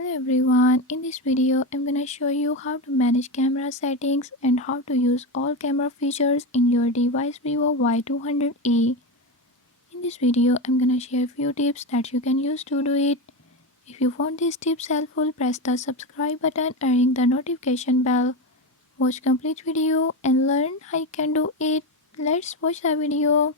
Hello everyone, in this video I'm gonna show you how to manage camera settings and how to use all camera features in your device Vivo Y200e. In this video I'm gonna share few tips that you can use to do it. If you found these tips helpful, press the subscribe button and ring the notification bell. Watch complete video and learn how you can do it. Let's watch the video.